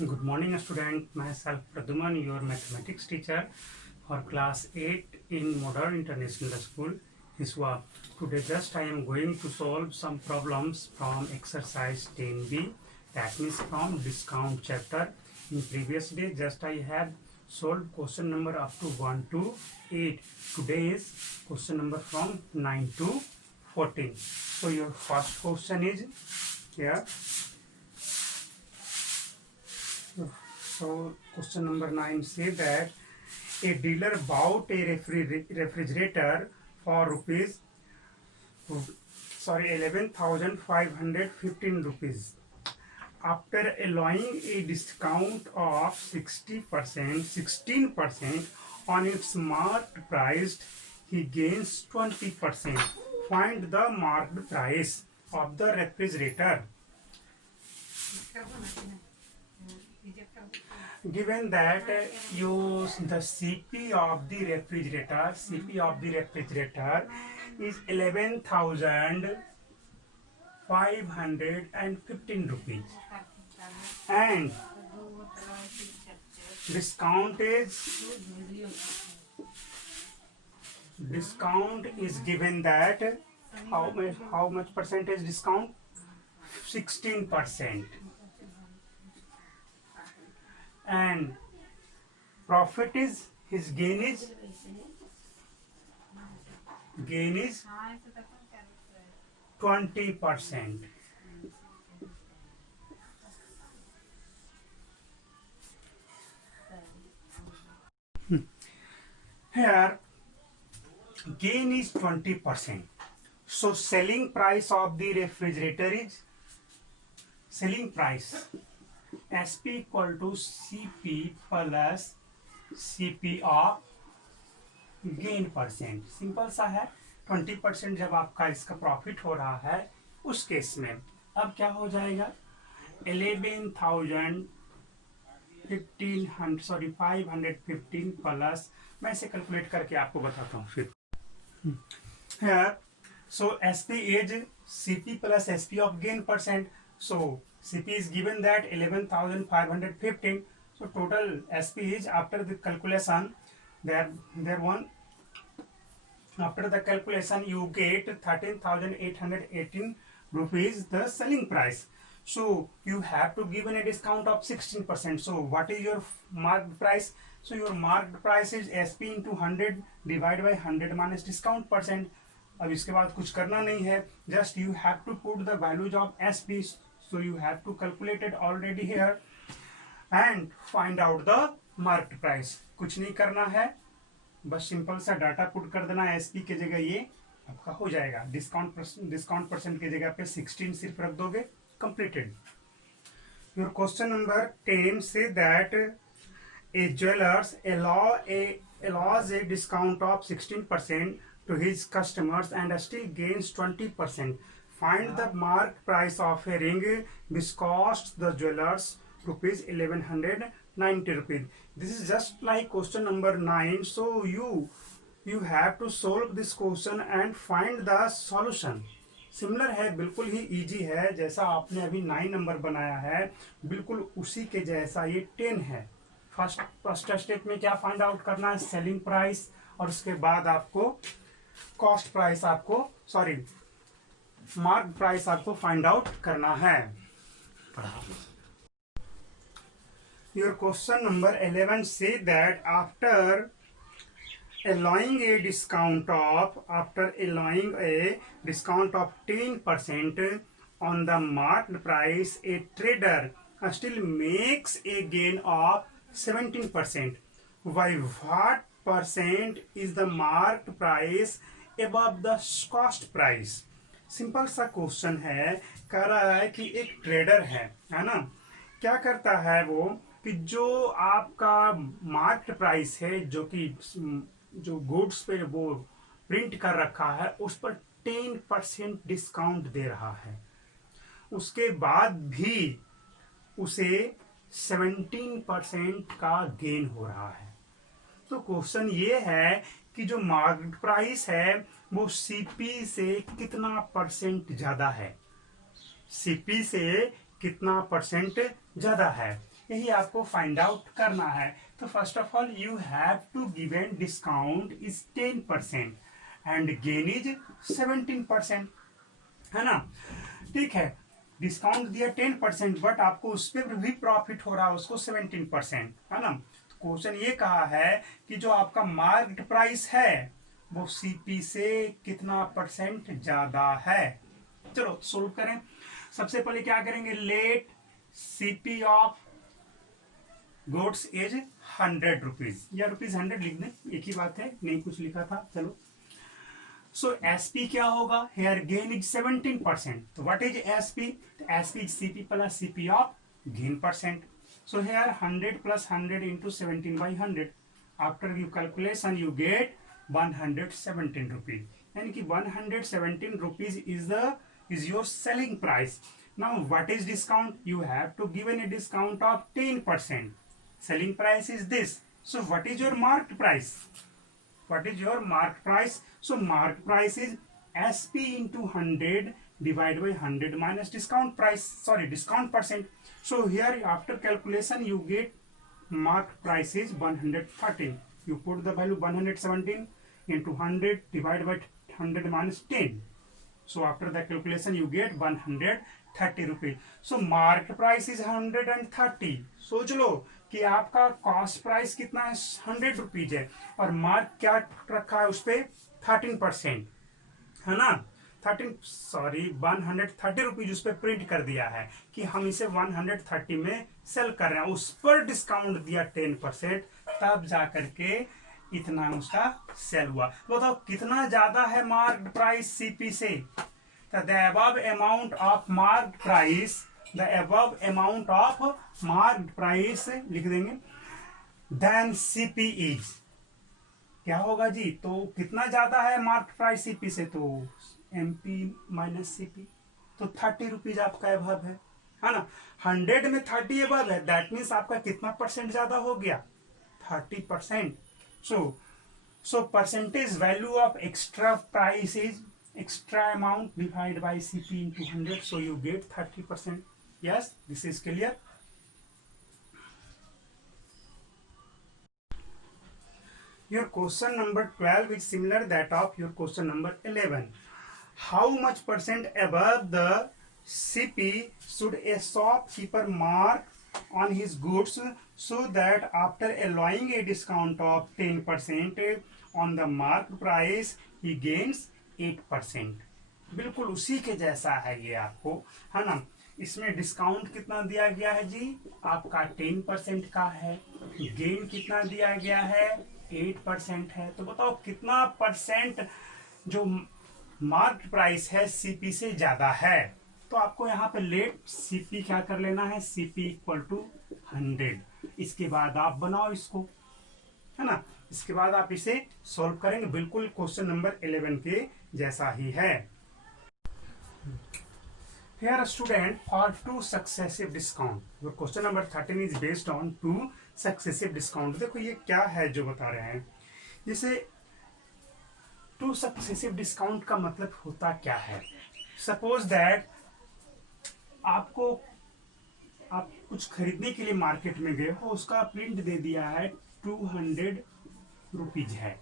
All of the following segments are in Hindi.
Good morning, student. Myself Praduman, your mathematics teacher for class 8 in Modern International School, Hiswa. Today, just I am going to solve some problems from exercise 10b. That means from discount chapter. In previous day, just I had solved question number up to 1 to 8. Today is question number from 9 to 14. So your first question is here. So question number 9 says that a dealer bought a refrigerator for rupees 11,515 rupees. After allowing a discount of 16% on its marked price, he gains 20%. Find the marked price of the refrigerator. Given that use the CP of the refrigerator is 11,515 rupees, and discount is given that how much percentage discount? 16%. And profit is his gain is 20%. Here gain is 20%. So selling price of the refrigerator is SP equal to CP plus CP of gain percent. Simple सा है. 20% जब आपका इसका प्रॉफिट हो रहा है उस केस में अब क्या हो जाएगा? 515 प्लस, मैं इसे कैलकुलेट करके आपको बताता हूँ फिर. So SP is CP plus SP of gain percent. So CP is given that 11,515. So total SP is after the calculation after the calculation you get 13,818 rupees the selling price. So you have to give a discount of 16%. So what is your marked price? So your marked price is SP into 100 divided by 100 minus discount percent. अब इसके बाद कुछ करना नहीं है, just you have to put the values of SP. So you have to calculate it already here and find out the marked price. कुछ नहीं करना है, बस सिंपल सा डाटा पुट कर देना. SP की जगह ये आपका हो जाएगा. डिस्काउंट परसेंट की जगह पे 16 सिर्फ रख दोगे. Completed. Your question number 10 say that a jewelers allows a discount of 16% to his customers and still gains 20%. Find the marked price of a ring which costs the jewelers rupees 1190 rupees. This is just like question number 9. So you have to solve this question and find the solution. Similar है, बिल्कुल ही इजी है. जैसा आपने अभी 9 नंबर बनाया है बिल्कुल उसी के जैसा ये 10 है. फर्स्ट स्टेप में क्या फाइंड आउट करना है? सेलिंग प्राइस, और उसके बाद आपको कॉस्ट प्राइस मार्क प्राइस आपको फाइंड आउट करना है. Your question number 11 say that after allowing a discount of 10% on the marked price, a trader still makes a gain of 17%. By what percent is the marked price above the cost price? Simple सा क्वेश्चन है. कह रहा है कि एक ट्रेडर है ना, क्या करता है वो कि जो आपका मार्केट प्राइस है जो गुड्स पे वो प्रिंट कर रखा है उस पर 10% डिस्काउंट दे रहा है. उसके बाद भी उसे 17% का गेन हो रहा है. तो क्वेश्चन ये है कि जो मार्केट प्राइस है वो सीपी से कितना परसेंट ज्यादा है, सीपी से कितना परसेंट ज्यादा है. यही आपको फाइंड आउट करना है। तो first of all you have to given discount is 10% and gain is 17%, है ना। ठीक है, डिस्काउंट दिया 10% बट आपको उस पर भी प्रॉफिट हो रहा है उसको 17%, है ना। क्वेश्चन ये कहा है कि जो आपका मार्केट प्राइस है वो सीपी से कितना परसेंट ज्यादा है। चलो सोल्व करें। सबसे पहले क्या करेंगे, let CP of goods is 100 rupees या रुपीज 100 लिख दें, एक ही बात है, नहीं कुछ लिखा था। चलो सो एसपी क्या होगा, हेयर गेन इज 17%, तो what is SP, SP is CP plus CP of gain percent. So here 100 plus 100 into 17 by 100. After you calculation you get 117 rupees. यानी कि 117 rupees is your selling price. Now what is discount? You have to given a discount of 10%. Selling price is this. So what is your market price? What is your market price? So market price is SP into 100 divided by 100 minus discount price, sorry discount percent. So here after calculation you get market price is 113. You put the value 117 into 100 divided by 100 minus 10. So after the calculation you get 130 rupees. So market price is 130. सोच लो कि आपका कॉस्ट प्राइस कितना है, 100 रुपीज है और मार्क क्या रखा है उस पर 13%, है ना। 130 रुपीज उस पर प्रिंट कर दिया है कि हम इसे 130 में सेल कर रहे हैं, उस पर डिस्काउंट दिया 10%, तब जाकर के इतना उसका सेल हुआ। बताओ कितना ज्यादा है मार्केट प्राइस सीपी से। The above amount of market price, the above amount of market price लिख देंगे देन सीपी इज, क्या होगा जी, तो कितना ज्यादा है मार्केट प्राइस सीपी से, तो एमपी माइनस सीपी, तो 30 रुपीज आपका अबव है ना। 100 में 30 अबव है, दैट मीन्स आपका कितना परसेंट ज्यादा हो गया, 30%। So percentage value of extra price is extra amount divided by CP into 100, so you get 30%. Yes, this is clear. Your question number 12 is similar that of your question number 11. How much percent above the CP should a shopkeeper mark on his goods so that after allowing a discount of 10% on the marked price he gains 8%। बिल्कुल उसी के जैसा है ये आपको, है ना। इसमें डिस्काउंट कितना दिया गया है जी, आपका 10% का है, गेन कितना दिया गया है 8% है। तो बताओ कितना परसेंट जो मार्केट प्राइस है सीपी से ज्यादा है। तो आपको यहाँ पे लेट सीपी क्या कर लेना है, सीपी इक्वल टू 100। इसके बाद आप बनाओ इसको, है ना। इसके बाद आप इसे सॉल्व करेंगे, बिल्कुल क्वेश्चन नंबर 11 के जैसा ही है। Here student for 2 successive discount, your question number 13 is based on 2 successive discount। देखो ये क्या है जो बता रहे हैं, जैसे 2 successive discount का मतलब होता क्या है। सपोज दैट आप कुछ खरीदने के लिए मार्केट में गए हो, उसका प्रिंट दे दिया है 200 रुपीज है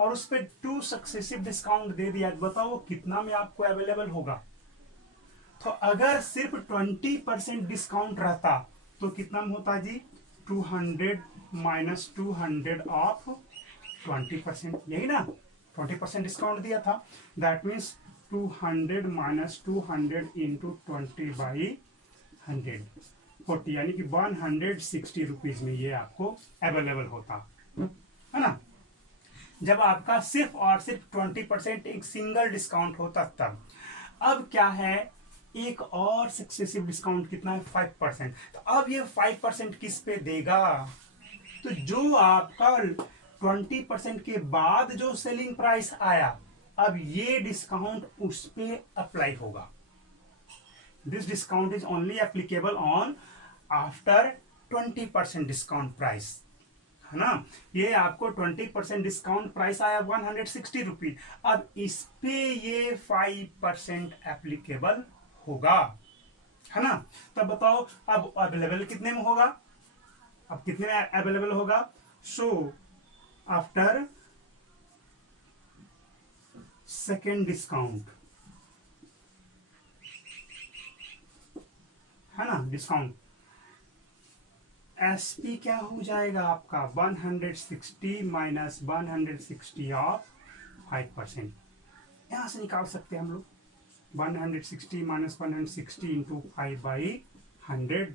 और उस पर 2 सक्सेसिव डिस्काउंट दे दिया, बताओ कितना में आपको अवेलेबल होगा। तो अगर सिर्फ 20% डिस्काउंट रहता तो कितना में होता जी, 200 माइनस 200 ऑफ 20%, यही ना, 20% डिस्काउंट दिया था, that means 200 minus 200 into 20 by 100 40, यानी कि 160 रुपीज में ये आपको अवेलेबल होता, है ना। जब आपका सिर्फ और सिर्फ 20% एक सिंगल डिस्काउंट होता तब। अब क्या है, एक और सक्सेसिव डिस्काउंट कितना है 5%। तो अब ये 5% किस पे देगा, तो जो आपका 20% के बाद जो सेलिंग प्राइस आया, अब ये डिस्काउंट उस पे अप्लाई होगा। This discount is only applicable on after 20% discount price, है ना। ये आपको 20% डिस्काउंट प्राइस आया 160 रुपीज, अब इस पे ये 5% एप्लीकेबल होगा, है ना। तब बताओ अब अवेलेबल कितने में होगा, अब कितने में अवेलेबल होगा? सो आफ्टर सेकेंड डिस्काउंट, है ना, डिस्काउंट, एसपी क्या हो जाएगा आपका 160 माइनस 160 ऑफ 5%। यहां से निकाल सकते हैं हम लोग 160 minus 160 into 5/100,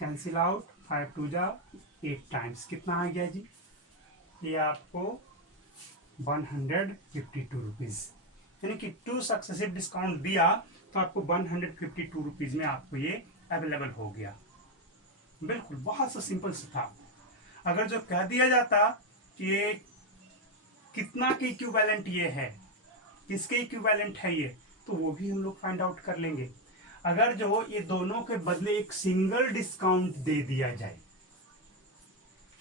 cancel out, 5 to जा 8 टाइम्स, कितना आ गया जी? ये आपको 152 रुपीज, यानी कि 2 सक्सेसिव डिस्काउंट दिया तो आपको 152 रुपीज में आपको ये अवेलेबल हो गया। बिल्कुल बहुत सा सिंपल सा था। अगर जो कह दिया जाता कि ये कितना के इक्विवेलेंट ये है, किसके इक्विवेलेंट है ये, तो वो भी हम लोग फाइंड आउट कर लेंगे। अगर जो ये दोनों के बदले एक सिंगल डिस्काउंट दे दिया जाए,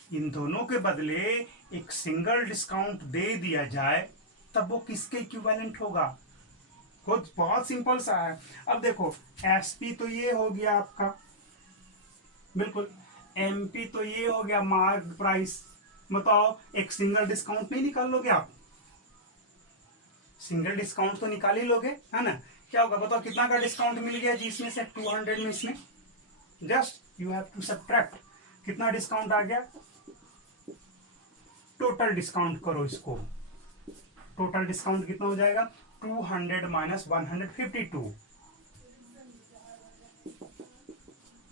इन दोनों के बदले एक सिंगल डिस्काउंट दे दिया जाए, तब वो किसके इक्विवेलेंट होगा? खुद बहुत सिंपल सा है। अब देखो एसपी तो ये हो गया आपका, बिल्कुल, एमपी तो ये हो गया मार्क प्राइस। बताओ एक सिंगल डिस्काउंट नहीं निकाल लोगे आप? सिंगल डिस्काउंट तो निकाल ही लोगे, है ना? क्या होगा बताओ, कितना का डिस्काउंट मिल गया जी इसमें से 200 में? इसमें just you have to subtract, कितना डिस्काउंट आ गया, टोटल डिस्काउंट करो इसको, टोटल डिस्काउंट कितना हो जाएगा? 200 माइनस 152,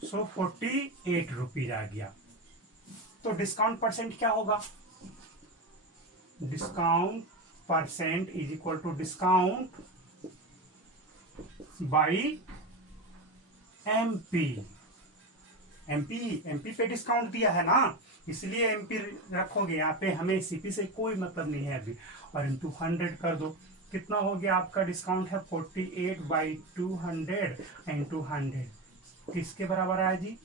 सो 48 रुपीज आ गया। तो डिस्काउंट परसेंट क्या होगा? Discount percent is equal to discount by MP. MP पे डिस्काउंट दिया है ना, इसलिए एमपी रखोगे यहाँ पे, हमें सीपी से कोई मतलब नहीं है अभी। और इंटू 100 कर दो, कितना हो गया आपका डिस्काउंट है 48/200 इंटू 100, किसके बराबर आया जी?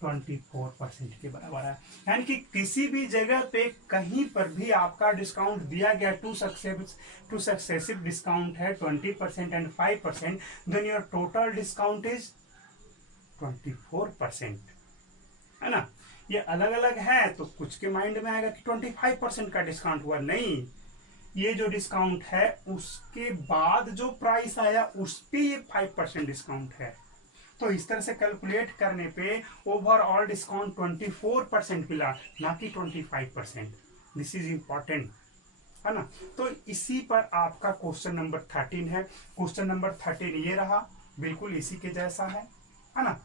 24% के बराबर है। यानी कि किसी भी जगह पे कहीं पर भी आपका डिस्काउंट दिया गया, टू सक्सेसिव डिस्काउंट है 20% and 5%, then your total discount is 24%, है ना? ये अलग अलग है तो कुछ के माइंड में आएगा कि 25% का डिस्काउंट हुआ, नहीं, ये जो डिस्काउंट है उसके बाद जो प्राइस आया उस पे ये 5% डिस्काउंट है। तो इस तरह से कैलकुलेट करने पे ओवरऑल डिस्काउंट 24% मिला, ना कि 25%। दिस इज इंपॉर्टेंट, है ना? तो इसी पर आपका क्वेश्चन नंबर 13 है। क्वेश्चन नंबर 13 ये रहा, बिल्कुल इसी के जैसा है ना?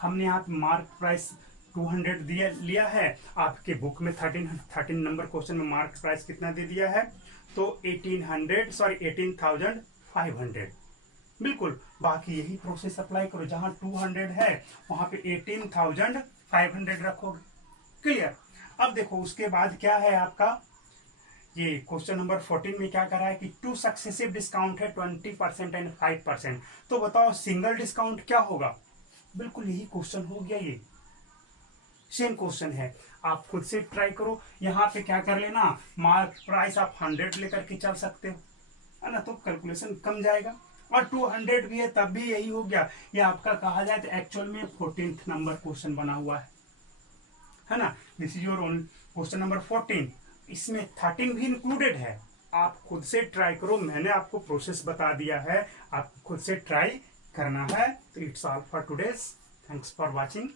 हमने यहाँ मार्क प्राइस 200 लिया है, आपके बुक में 13 नंबर क्वेश्चन में मार्क प्राइस कितना दे दिया है? तो 18,500, बिल्कुल। बाकी यही प्रोसेस अप्लाई करो, जहां 200 है वहां पे 18,500 रखोगे, क्लियर? अब देखो उसके बाद क्या है आपका, ये क्वेश्चन नंबर 14 में क्या करा है कि 2 सक्सेसिव डिस्काउंट है 20% एंड 5%। तो बताओ सिंगल डिस्काउंट क्या होगा? बिल्कुल यही क्वेश्चन हो गया, ये सेम क्वेश्चन है, आप खुद से ट्राई करो। यहाँ पे क्या कर लेना, मार्क प्राइस आप 100 लेकर के चल सकते हो, है ना? तो कैलकुलेशन कम जाएगा। और 200 भी है तब भी यही हो गया। ये आपका कहा जाए तो एक्चुअल में 14th नंबर क्वेश्चन बना हुआ है ना? This is your own question number 14। इसमें 13 भी इंक्लूडेड है। आप खुद से ट्राई करो, मैंने आपको प्रोसेस बता दिया है, आप खुद से ट्राई करना है। तो it's all for today's, thanks for watching.